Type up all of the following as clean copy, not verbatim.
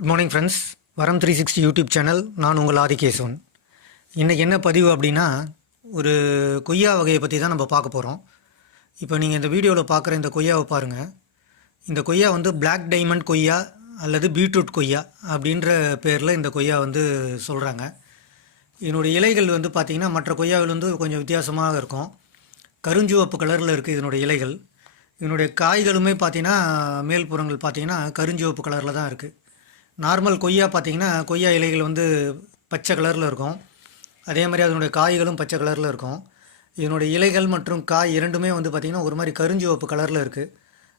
Good morning friends. வரம் 360 YouTube channel. நான் உங்கள் ஆதிகேசவன். இன்றைக்கி என்ன பதிவு அப்படின்னா, ஒரு கொய்யா வகையை பற்றி தான் நம்ம பார்க்க போகிறோம். இப்போ நீங்கள் இந்த வீடியோவில் பார்க்குற இந்த கொய்யாவை பாருங்கள். இந்த கொய்யா வந்து பிளாக் டைமண்ட் கொய்யா அல்லது பீட்ரூட் கொய்யா அப்படின்ற பேரில் இந்த கொய்யா வந்து சொல்கிறாங்க. இதனுடைய இலைகள் வந்து பார்த்திங்கன்னா மற்ற கொய்யாவில் வந்து கொஞ்சம் வித்தியாசமாக இருக்கும். கருஞ்சிவப்பு கலரில் இருக்குது இதனுடைய இலைகள். இதனுடைய காய்களுமே பார்த்திங்கன்னா மேல்புறங்கள் பார்த்திங்கன்னா கருஞ்சிவப்பு கலரில் தான் இருக்குது. நார்மல் கொய்யா பார்த்திங்கன்னா கொய்யா இலைகள் வந்து பச்சை கலரில் இருக்கும். அதே மாதிரி அதனுடைய காய்களும் பச்சை கலரில் இருக்கும். இதனுடைய இலைகள் மற்றும் காய் இரண்டுமே வந்து பார்த்திங்கன்னா ஒரு மாதிரி கருஞ்சிவப்பு கலரில் இருக்குது.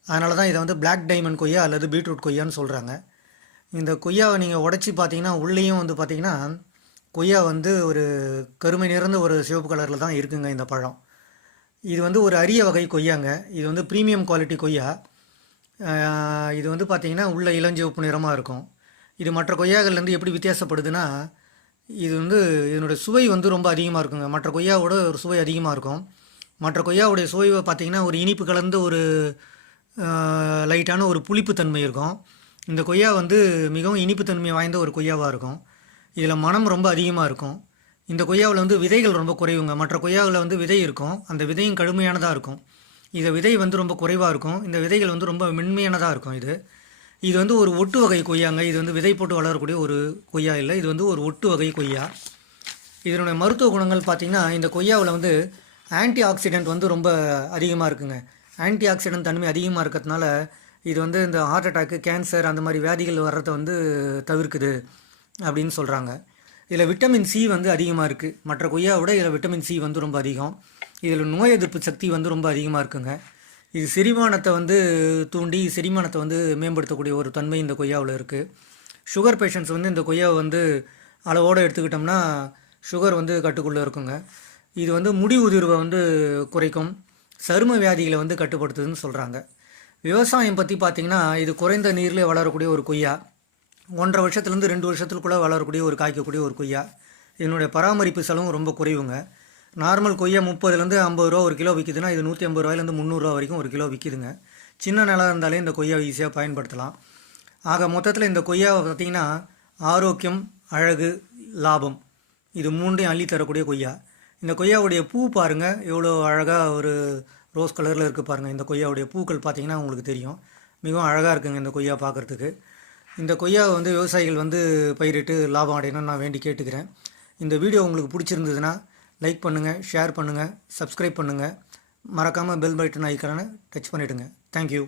அதனால தான் இதை வந்து பிளாக் டைமண்ட் கொய்யா அல்லது பீட்ரூட் கொய்யான்னு சொல்கிறாங்க. இந்த கொய்யாவை நீங்கள் உடச்சி பார்த்தீங்கன்னா உள்ளேயும் வந்து பார்த்திங்கன்னா கொய்யா வந்து ஒரு கருமை நிறைந்த ஒரு சிவப்பு கலரில் தான் இருக்குங்க இந்த பழம். இது வந்து ஒரு அரிய வகை கொய்யாங்க. இது வந்து ப்ரீமியம் குவாலிட்டி கொய்யா. இது வந்து பார்த்திங்கன்னா உள்ள இளஞ்சிவப்பு நிறமாக இருக்கும். இது மற்ற கொய்யாக்கள்லேருந்து எப்படி வித்தியாசப்படுதுன்னா, இது வந்து இதனுடைய சுவை வந்து ரொம்ப அதிகமாக இருக்குங்க. மற்ற கொய்யாவோட ஒரு சுவை அதிகமாக இருக்கும். மற்ற கொய்யாவுடைய சுவையை பார்த்திங்கன்னா ஒரு இனிப்பு கலந்து ஒரு லைட்டான ஒரு புளிப்புத்தன்மை இருக்கும். இந்த கொய்யா வந்து மிகவும் இனிப்புத்தன்மை வாய்ந்த ஒரு கொய்யாவாக இருக்கும். இதில் மனம் ரொம்ப அதிகமாக இருக்கும். இந்த கொய்யாவில் வந்து விதைகள் ரொம்ப குறைவுங்க. மற்ற கொய்யாவில் வந்து விதை இருக்கும், அந்த விதையும் கடுமையானதாக இருக்கும். இதை விதை வந்து ரொம்ப குறைவாக இருக்கும். இந்த விதைகள் வந்து ரொம்ப மென்மையானதாக இருக்கும். இது வந்து ஒரு ஒட்டு வகை கொய்யாங்க. இது வந்து விதை போட்டு வளரக்கூடிய ஒரு கொய்யா இல்லை. இது வந்து ஒரு ஒட்டு வகை கொய்யா. இதனுடைய மருத்துவ குணங்கள் பார்த்திங்கன்னா இந்த கொய்யாவில் வந்து ஆன்டி ஆக்சிடென்ட் வந்து ரொம்ப அதிகமாக இருக்குங்க. ஆன்டி ஆக்சிடென்ட் தன்மை அதிகமாக இருக்கிறதுனால இது வந்து இந்த ஹார்ட் அட்டாக்கு, கேன்சர் அந்த மாதிரி வியாதிகள் வர்றதை வந்து தவிர்க்குது அப்படின்னு சொல்கிறாங்க. இதில் விட்டமின் சி வந்து அதிகமாக இருக்குது. மற்ற கொய்யாவோட இதில் விட்டமின் சி வந்து ரொம்ப அதிகம். இதில் நோய் எதிர்ப்பு சக்தி வந்து ரொம்ப அதிகமாக இருக்குங்க. இது செரிமானத்தை வந்து தூண்டி செரிமானத்தை வந்து மேம்படுத்தக்கூடிய ஒரு தன்மை இந்த கொய்யாவில் இருக்குது. சுகர் பேஷண்ட்ஸ் வந்து இந்த கொய்யாவை வந்து அளவோடு எடுத்துக்கிட்டோம்னா சுகர் வந்து கட்டுக்குள்ளே இருக்குங்க. இது வந்து முடி உதிர்வை வந்து குறைக்கும், சரும வியாதிகளை வந்து கட்டுப்படுத்துதுன்னு சொல்கிறாங்க. விவசாயம் பற்றி பார்த்திங்கன்னா இது குறைந்த நீரில் வளரக்கூடிய ஒரு கொய்யா. 1.5 வருஷத்துலேருந்து 2 வருஷத்துக்குள்ளே வளரக்கூடிய ஒரு காய்க்கக்கூடிய ஒரு கொய்யா. இதனுடைய பராமரிப்பு செலவும் ரொம்ப குறைவுங்க. நார்மல் கொய்யா 30லேருந்து 50 ரூபா ஒரு கிலோ விற்கிதுன்னா இது 150 ரூபாயிலேருந்து 300 ரூபா வரைக்கும் ஒரு கிலோ விற்கிதுங்க. சின்ன நிலம் இருந்தாலே இந்த கொய்யாவை ஈஸியாக பயன்படுத்தலாம். ஆக மொத்தத்தில் இந்த கொய்யாவை பார்த்திங்கன்னா ஆரோக்கியம், அழகு, லாபம் இது மூன்றையும் அள்ளி தரக்கூடிய கொய்யா. இந்த கொய்யாவுடைய பூ பாருங்கள் எவ்வளோ அழகாக ஒரு ரோஸ் கலரில் இருக்குது பாருங்கள். இந்த கொய்யாவுடைய பூக்கள் பார்த்திங்கன்னா உங்களுக்கு தெரியும், மிகவும் அழகாக இருக்குங்க இந்த கொய்யா பார்க்குறதுக்கு. இந்த கொய்யாவை வந்து விவசாயிகள் வந்து பயிரிட்டு லாபம் அடையணும்னு நான் வேண்டி கேட்டுக்கிறேன். இந்த வீடியோ உங்களுக்கு பிடிச்சிருந்ததுன்னா லைக் பண்ணுங்கள், ஷேர் பண்ணுங்கள், சப்ஸ்கிரைப் பண்ணுங்கள். மறக்காமல் பெல் பட்டன் ஐக்கானை டச் பண்ணிவிடுங்க. தேங்க்யூ.